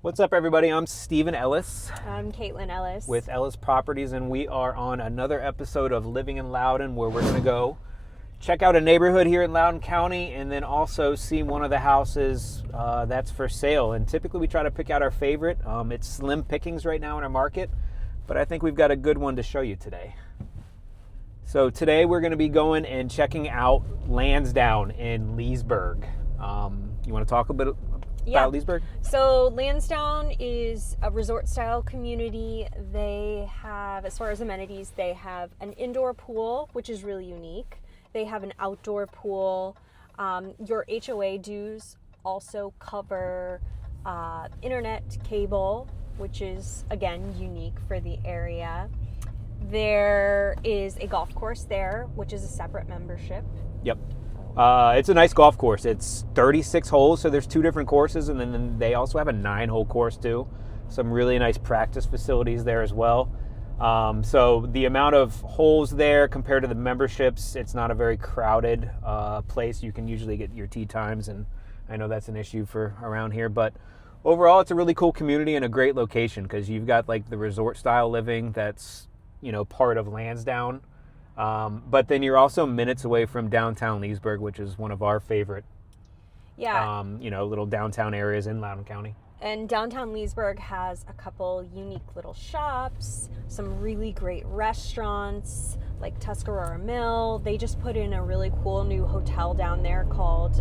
What's up, everybody? I'm Stephen Ellis I'm Caitlin Ellis. with Ellis Properties, and we are on another episode of Living in Loudoun, where we're going to go check out a neighborhood here in Loudoun County and then also see one of the houses that's for sale. And typically we try to pick out our favorite. It's slim pickings right now in our market, but I think we've got a good one to show you today. So today we're going to be going and checking out Lansdowne in Leesburg. You want to talk a bit about Leesburg? So Lansdowne is a resort-style community. They have, as far as amenities, they have an indoor pool, which is really unique. They have an outdoor pool. Your HOA dues also cover internet cable, which is, again, unique for the area. There is a golf course there, which is a separate membership. Yep. It's a nice golf course. It's 36 holes, so there's two different courses, and then they also have a 9-hole course too. Some really nice practice facilities there as well. So the amount of holes there compared to the memberships, it's not a very crowded place. You can usually get your tee times, and I know that's an issue for around here, but overall it's a really cool community and a great location because you've got like the resort style living that's, you know, part of Lansdowne. But then you're also minutes away from downtown Leesburg, which is one of our favorite, little downtown areas in Loudoun County. And downtown Leesburg has a couple unique little shops, some really great restaurants like Tuscarora Mill. They just put in a really cool new hotel down there called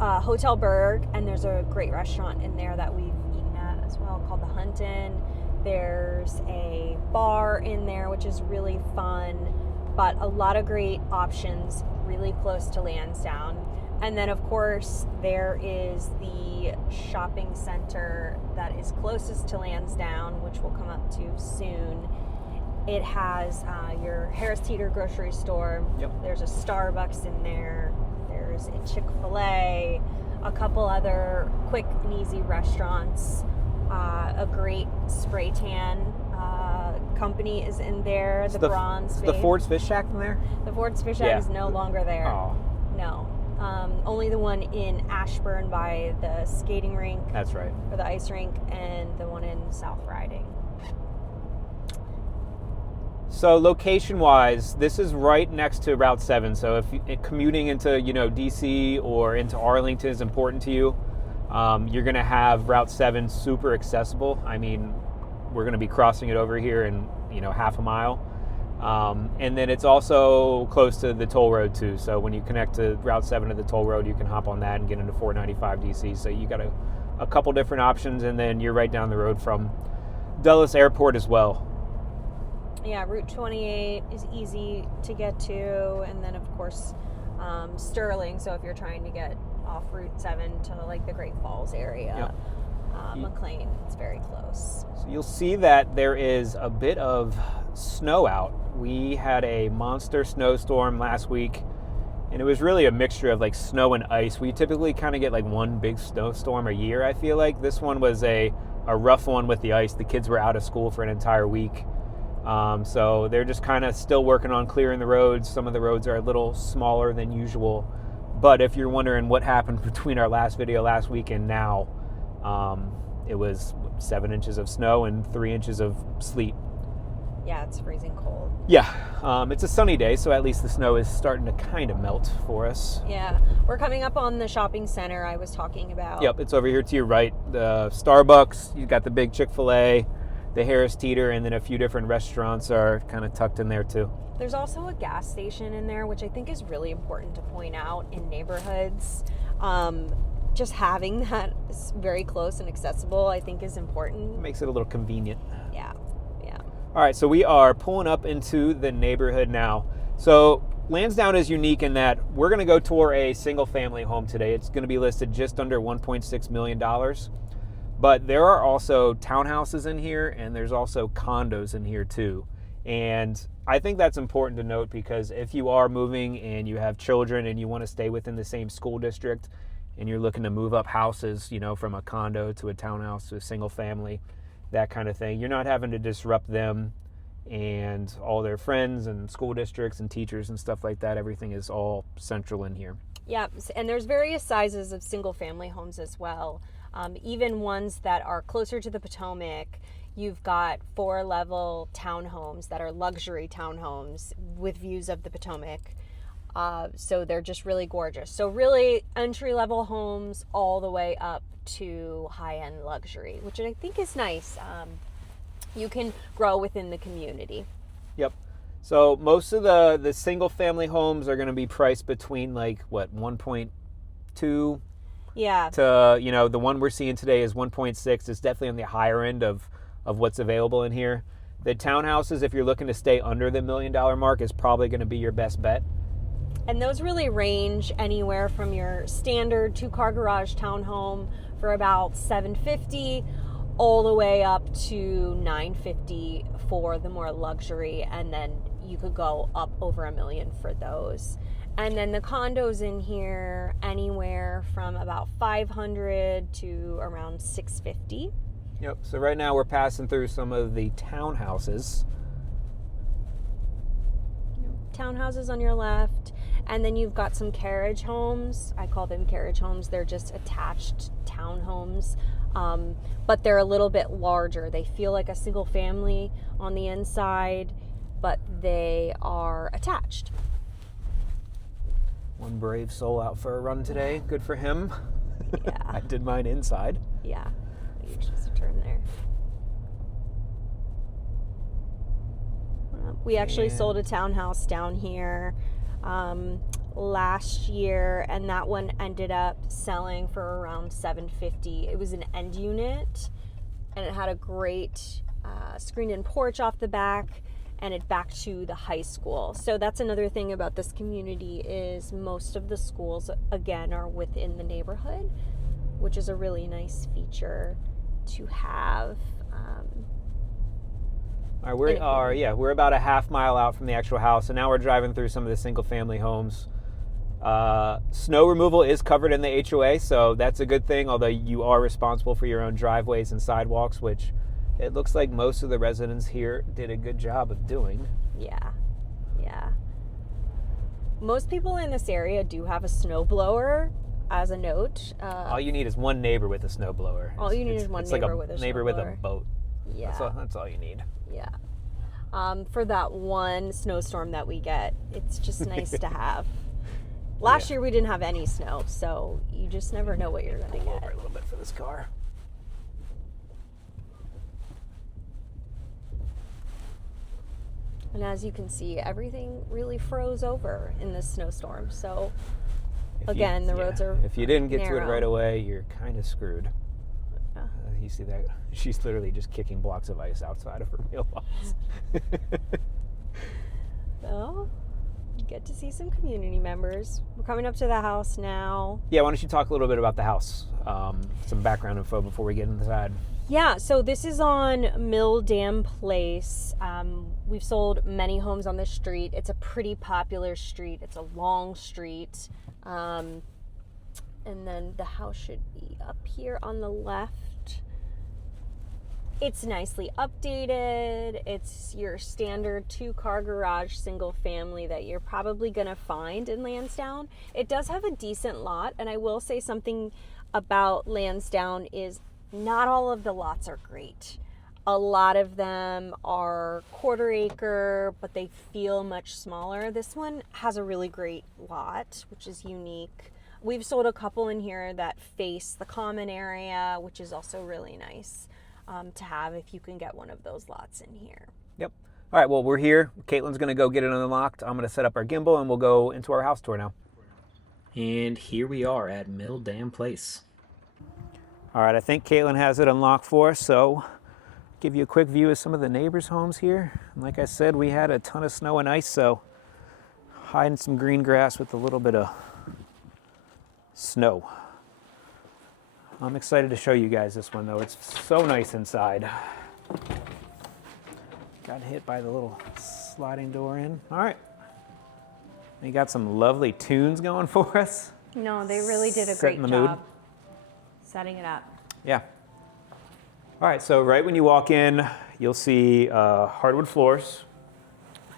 Hotel Berg, and there's a great restaurant in there that we've eaten at as well called The Huntin'. There's a bar in there, which is really fun, but a lot of great options really close to Lansdowne. And then, of course, there is the shopping center that is closest to Lansdowne, which we'll come up to soon. It has your Harris Teeter grocery store. Yep. There's a Starbucks in there. There's a Chick-fil-A, a couple other quick and easy restaurants. A great spray tan company is in there. The Bronze Is the Ford's Fish Shack in there? The Ford's Fish Shack is no longer there. Oh. No. Only the one in Ashburn by the skating rink. That's right. Or the ice rink, and the one in South Riding. So location-wise, this is right next to Route 7. So if commuting into, DC or into Arlington is important to you, you're going to have Route 7 super accessible. I mean, we're going to be crossing it over here in, half a mile. And then it's also close to the toll road too. So when you connect to Route 7 to the toll road, you can hop on that and get into 495 DC. So you got a couple different options, and then you're right down the road from Dulles Airport as well. Yeah, Route 28 is easy to get to, and then of course Sterling. So if you're trying to get off Route 7 to like the Great Falls area, yep. McLean, it's very close. So you'll see that there is a bit of snow out. We had a monster snowstorm last week, and it was really a mixture of like snow and ice. We typically kind of get like one big snowstorm a year, I feel like. This one was a rough one with the ice. The kids were out of school for an entire week. So they're just kind of still working on clearing the roads. Some of the roads are a little smaller than usual. But if you're wondering what happened between our last video last week and now, it was 7 inches of snow and 3 inches of sleet. Yeah, it's freezing cold. Yeah, it's a sunny day, so at least the snow is starting to kind of melt for us. Yeah, we're coming up on the shopping center I was talking about. Yep, it's over here to your right. The Starbucks, you've got the big Chick-fil-A, the Harris Teeter, and then a few different restaurants are kind of tucked in there too. There's also a gas station in there, which I think is really important to point out in neighborhoods. Just having that very close and accessible, I think, is important. It makes it a little convenient. Yeah. All right, so we are pulling up into the neighborhood now. So Lansdowne is unique in that we're going to go tour a single-family home today. It's going to be listed just under $1.6 million. But there are also townhouses in here, and there's also condos in here too. And I think that's important to note because if you are moving and you have children and you want to stay within the same school district and you're looking to move up houses, from a condo to a townhouse to a single family, that kind of thing, you're not having to disrupt them and all their friends and school districts and teachers and stuff like that. Everything is all central in here. Yeah, and there's various sizes of single family homes as well. Even ones that are closer to the Potomac, you've got 4-level townhomes that are luxury townhomes with views of the Potomac. So they're just really gorgeous. So really entry-level homes all the way up to high-end luxury, which I think is nice. You can grow within the community. Yep. So most of the single family homes are going to be priced between like what 1.2 Yeah. to, you know, the one we're seeing today is 1.6. It's definitely on the higher end of what's available in here. The townhouses, if you're looking to stay under the $1 million mark, is probably going to be your best bet. And those really range anywhere from your standard 2-car garage townhome for about $750 all the way up to $950 for the more luxury, and then you could go up over $1 million for those. And then the condos in here anywhere from about $500 to around $650. Yep. So right now we're passing through some of the townhouses. Townhouses on your left, and then you've got some carriage homes. I call them carriage homes. They're just attached townhomes, but they're a little bit larger. They feel like a single family on the inside, but they are attached. One brave soul out for a run today. Good for him. Yeah. I did mine inside. Yeah. You just turn there. We actually sold a townhouse down here last year, and that one ended up selling for around $750. It was an end unit, and it had a great screened-in porch off the back, and it backed to the high school. So that's another thing about this community is most of the schools, again, are within the neighborhood, which is a really nice feature to have. All right, we're about a half mile out from the actual house, and now we're driving through some of the single-family homes. Snow removal is covered in the HOA, so that's a good thing, although you are responsible for your own driveways and sidewalks, which it looks like most of the residents here did a good job of doing. Yeah. Most people in this area do have a snow blower, as a note. All you need is one neighbor with a snowblower. All you need is one neighbor with a snowblower. Neighbor with a boat. Yeah. That's all you need. Yeah. For that one snowstorm that we get, it's just nice to have. Last year we didn't have any snow, so you just never know what you're going to Pull get. over a little bit for this car. And as you can see, everything really froze over in this snowstorm. So again, the roads are if you didn't get to it narrow. right away, you're kind of screwed. Yeah. You see that? She's literally just kicking blocks of ice outside of her mailbox. So, you get to see some community members. We're coming up to the house now. Yeah, why don't you talk a little bit about the house? Some background info before we get inside. Yeah, so this is on Mill Dam Place. We've sold many homes on this street. It's a pretty popular street. It's a long street. And then the house should be up here on the left. It's nicely updated. It's your standard 2-car garage single family that you're probably going to find in Lansdowne. It does have a decent lot, and I will say something about Lansdowne is not all of the lots are great. A lot of them are 1/4 acre, but they feel much smaller. This one has a really great lot, which is unique. We've sold a couple in here that face the common area, which is also really nice to have if you can get one of those lots in here. Yep. All right, well, we're here. Caitlin's going to go get it unlocked. I'm going to set up our gimbal, and we'll go into our house tour now. And here we are at Mill Dam Place. All right, I think Caitlin has it unlocked for us, so give you a quick view of some of the neighbors' homes here. And like I said, we had a ton of snow and ice, so hiding some green grass with a little bit of snow. I'm excited to show you guys this one, though. It's so nice inside. Got hit by the little sliding door in. All right. We got some lovely tunes going for us. No, they really did a Setting great the mood. job setting it up. Yeah. All right, so right when you walk in, you'll see hardwood floors.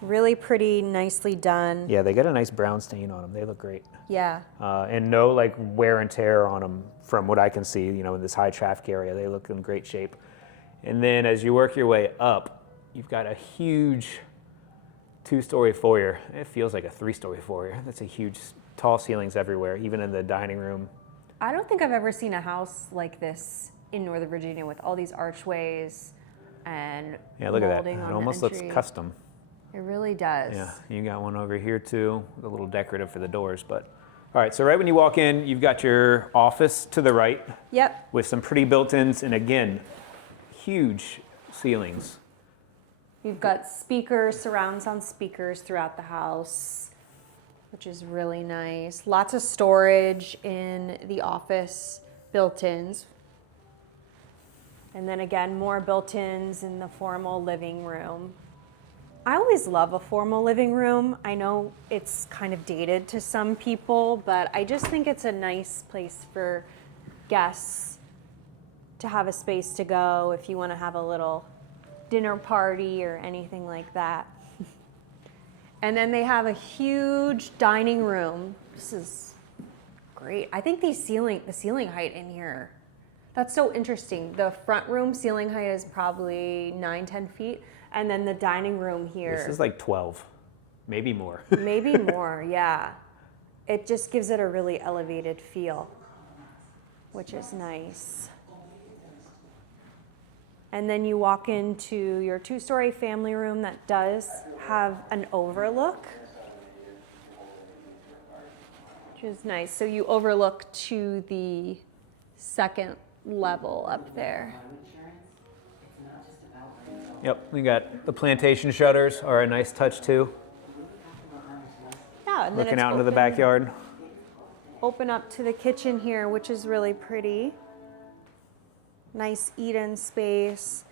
Really pretty, nicely done. Yeah, they got a nice brown stain on them. They look great. Yeah. And no like wear and tear on them from what I can see, you know, in this high traffic area. They look in great shape. And then as you work your way up, you've got a huge 2-story foyer. It feels like a 3-story foyer. That's a huge, tall ceilings everywhere, even in the dining room. I don't think I've ever seen a house like this in Northern Virginia with all these archways and Yeah, look at that. molding It on the almost looks entry. custom. It really does. Yeah, you got one over here too, with a little decorative for the doors. But all right, so right when you walk in, you've got your office to the right. Yep. With some pretty built-ins, and again, huge ceilings. You've got speakers, surround sound speakers throughout the house, which is really nice. Lots of storage in the office, built-ins. And then again, more built-ins in the formal living room. I always love a formal living room. I know it's kind of dated to some people, but I just think it's a nice place for guests to have a space to go if you want to have a little dinner party or anything like that. And then they have a huge dining room. This is great. I think the ceiling height in here, that's so interesting. The front room ceiling height is probably 9-10 feet. And then the dining room here. This is like 12, maybe more. Maybe more, yeah. It just gives it a really elevated feel, which is nice. And then you walk into your 2-story family room that does have an overlook, which is nice. So you overlook to the second level up there. Yep, we got the plantation shutters are a nice touch too. Yeah, and then Looking it's out into the open- backyard. Open up to the kitchen here, which is really pretty. Nice eat-in space.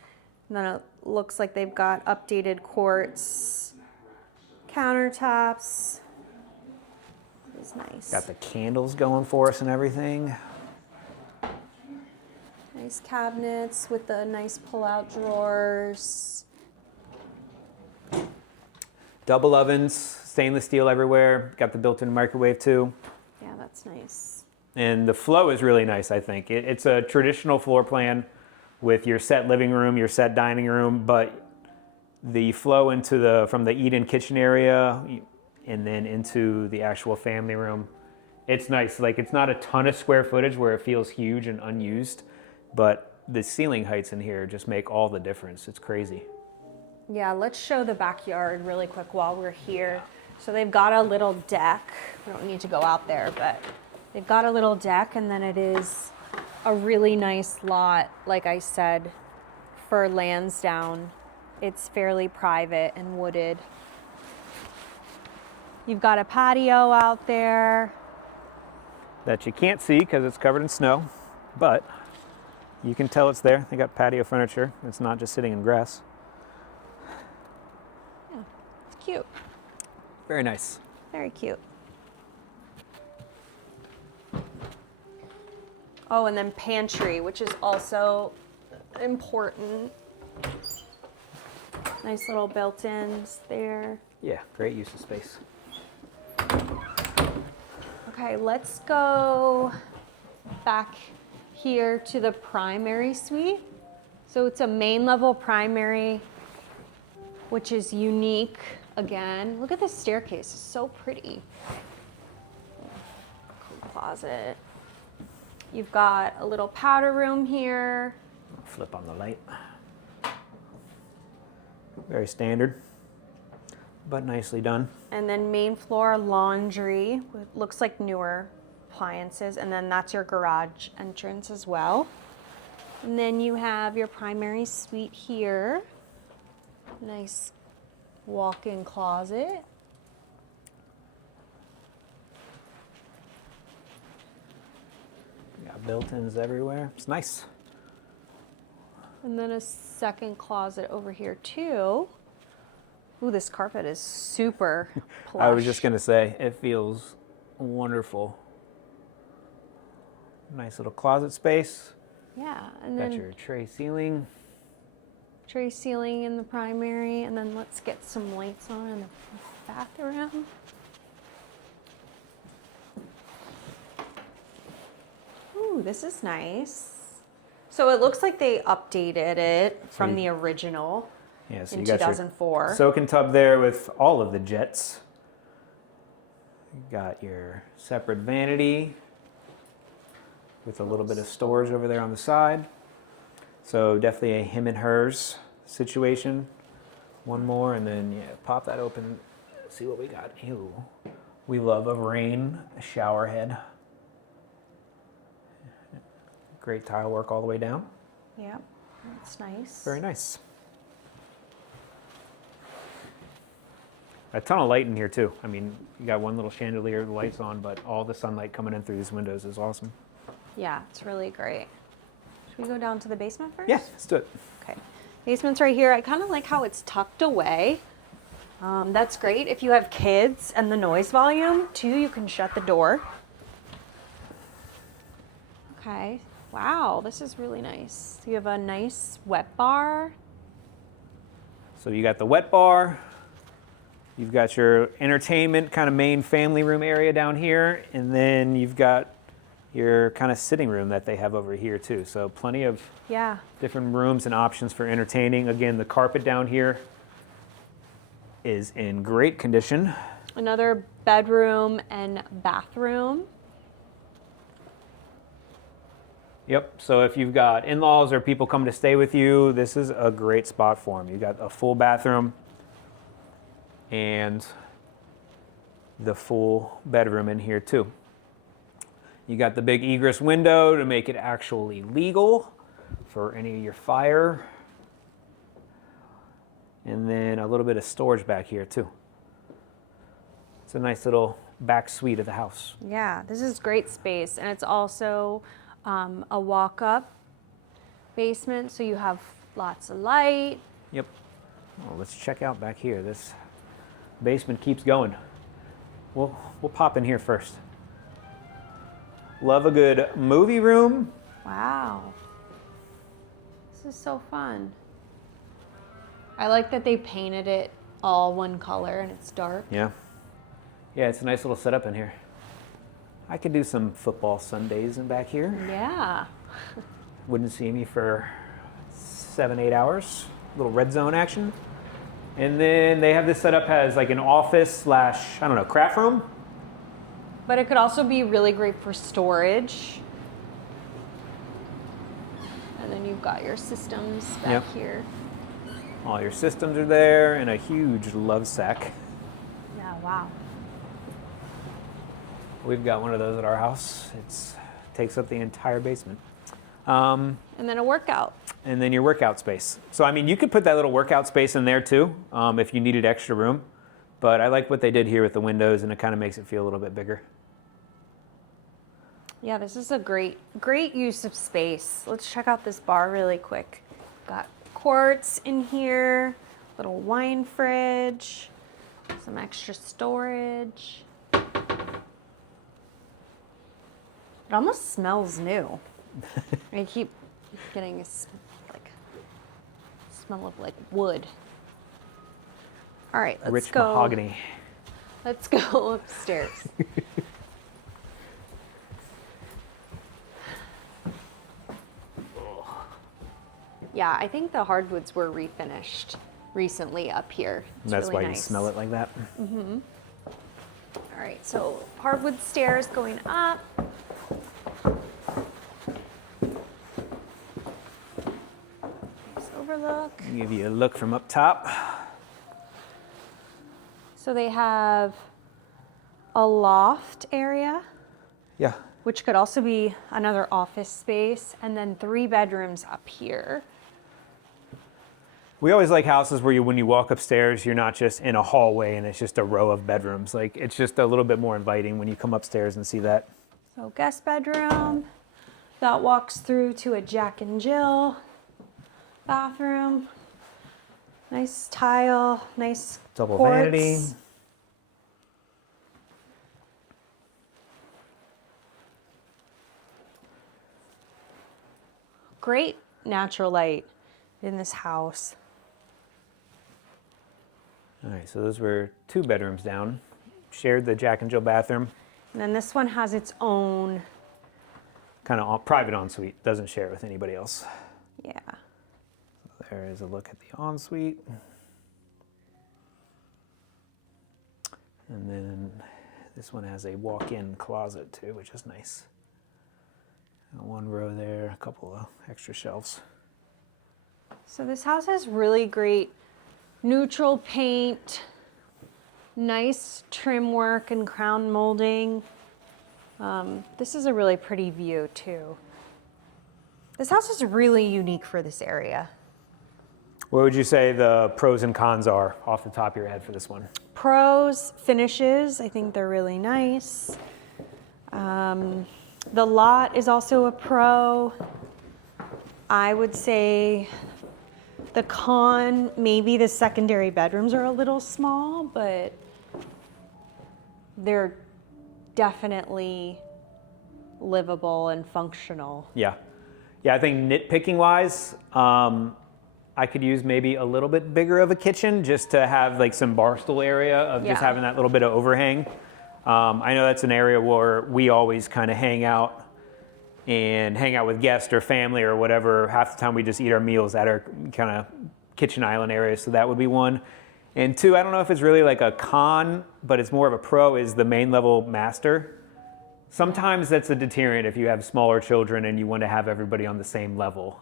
And then it looks like they've got updated quartz countertops. It's nice. Got the candles going for us and everything. Nice cabinets with the nice pull-out drawers. Double ovens, stainless steel everywhere. Got the built-in microwave too. Yeah, that's nice. And the flow is really nice, I think. It's a traditional floor plan with your set living room, your set dining room, but the flow into from the eat-in kitchen area and then into the actual family room, it's nice. Like, it's not a ton of square footage where it feels huge and unused, but the ceiling heights in here just make all the difference. It's crazy. Yeah, let's show the backyard really quick while we're here. So they've got a little deck. We don't need to go out there, but they've got a little deck, and then it is a really nice lot, like I said, for Lansdowne. It's fairly private and wooded. You've got a patio out there. That you can't see because it's covered in snow, but you can tell it's there. They got patio furniture. It's not just sitting in grass. Yeah, it's cute. Very nice. Very cute. Oh, and then pantry, which is also important. Nice little built-ins there. Yeah, great use of space. Okay, let's go back here to the primary suite. So it's a main level primary, which is unique again. Look at this staircase, it's so pretty. Cool closet. You've got a little powder room here. Flip on the light. Very standard, but nicely done. And then main floor laundry, looks like newer appliances. And then that's your garage entrance as well. And then you have your primary suite here. Nice walk-in closet. Got built-ins everywhere. It's nice. And then a second closet over here too. Ooh, this carpet is super plush. I was just gonna say, it feels wonderful. Nice little closet space. Yeah, and Got then your tray ceiling. tray ceiling in the primary, and then let's get some lights on in the bathroom. Ooh, this is nice. So it looks like they updated it from the original Yeah, so in you got 2004. your soaking tub there with all of the jets. You got your separate vanity with a little bit of storage over there on the side. So definitely a him and hers situation. One more, and then yeah, pop that open. See what we got. Ew. We love a rain shower head. Great tile work all the way down. Yep, that's nice. Very nice. A ton of light in here too. I mean, you got one little chandelier, the lights on, but all the sunlight coming in through these windows is awesome. Yeah, it's really great. Should we go down to the basement first? Yeah, let's do it. Okay. Basement's right here. I kind of like how it's tucked away. That's great. If you have kids and the noise volume too, you can shut the door. Okay. Wow, this is really nice. You have a nice wet bar. So you got the wet bar. You've got your entertainment kind of main family room area down here, and then you've got your kind of sitting room that they have over here too. So plenty of different rooms and options for entertaining. Again, the carpet down here is in great condition. Another bedroom and bathroom. Yep, so if you've got in-laws or people coming to stay with you, this is a great spot for them. You got a full bathroom and the full bedroom in here too. You got the big egress window to make it actually legal for any of your fire. And then a little bit of storage back here too. It's a nice little back suite of the house. Yeah, this is great space, and it's also a walk-up basement, so you have lots of light. Yep. Well, let's check out back here. This basement keeps going. We'll pop in here first. Love a good movie room. Wow. This is so fun. I like that they painted it all one color and it's dark. Yeah. Yeah, it's a nice little setup in here. I could do some football Sundays in back here. Yeah. Wouldn't see me for 7-8 hours. Little red zone action. And then they have this set up as like an office / I don't know, craft room. But it could also be really great for storage. And then you've got your systems back here. All your systems are there and a huge love sack. Yeah, wow. We've got one of those at our house. It takes up the entire basement. And then a workout. And then your workout space. So, I mean, you could put that little workout space in there too, if you needed extra room. But I like what they did here with the windows, and it kind of makes it feel a little bit bigger. Yeah, this is a great use of space. Let's check out this bar really quick. Got quartz in here, little wine fridge, some extra storage. It almost smells new. I keep getting a smell of like wood. All right, let's Rich go. mahogany. Let's go upstairs. Yeah, I think the hardwoods were refinished recently up here. It's That's really why nice. you smell it like that. Mm-hmm. All right, so hardwood stairs going up. Nice overlook. Give you a look from up top. So they have a loft area, Yeah. which could also be another office space, and then 3 bedrooms up here. We always like houses where when you walk upstairs, you're not just in a hallway and it's just a row of bedrooms. Like, it's just a little bit more inviting when you come upstairs and see that. So guest bedroom, that walks through to a Jack and Jill bathroom. Nice tile, nice Double quartz. vanity. Great natural light in this house. All right, so those were 2 bedrooms down. Shared the Jack and Jill bathroom. And then this one has its own Kind kind of private ensuite, doesn't share it with anybody else. Yeah. There is a look at the ensuite. And then this one has a walk-in closet too, which is nice. One row there, a couple of extra shelves. So this house has really great neutral paint, nice trim work and crown molding. This is a really pretty view too. This house is really unique for this area. What would you say the pros and cons are off the top of your head for this one? Pros, finishes, I think they're really nice. The lot is also a pro. I would say the con, maybe the secondary bedrooms are a little small, but they're definitely livable and functional. Yeah. Yeah, I think nitpicking wise, I could use maybe a little bit bigger of a kitchen just to have like some bar stool area of just having that little bit of overhang. I know that's an area where we always kind of hang out with guests or family or whatever. Half the time we just eat our meals at our kind of kitchen island area, so that would be one. And two, I don't know if it's really like a con, but it's more of a pro, is the main level master. Sometimes that's a deterrent if you have smaller children and you want to have everybody on the same level.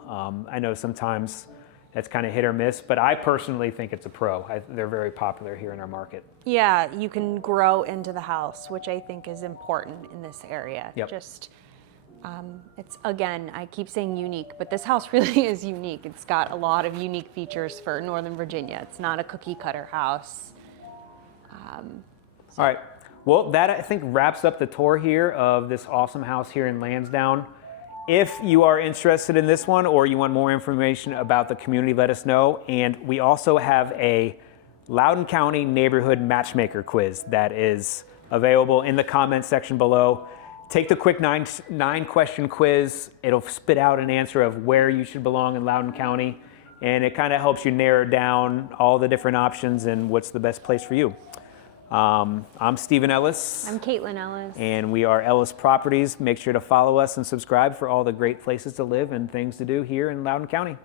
I know sometimes that's kind of hit or miss, but I personally think it's a pro. They're very popular here in our market. Yeah, you can grow into the house, which I think is important in this area. Yep. Just, it's, again, I keep saying unique, but this house really is unique. It's got a lot of unique features for Northern Virginia. It's not a cookie cutter house. All right. Well, that I think wraps up the tour here of this awesome house here in Lansdowne. If you are interested in this one or you want more information about the community, let us know. And we also have a Loudoun County neighborhood matchmaker quiz that is available in the comments section below. Take the quick nine question quiz. It'll spit out an answer of where you should belong in Loudoun County. And it kind of helps you narrow down all the different options and what's the best place for you. I'm Stephen Ellis. I'm Caitlin Ellis. And we are Ellis Properties. Make sure to follow us and subscribe for all the great places to live and things to do here in Loudoun County.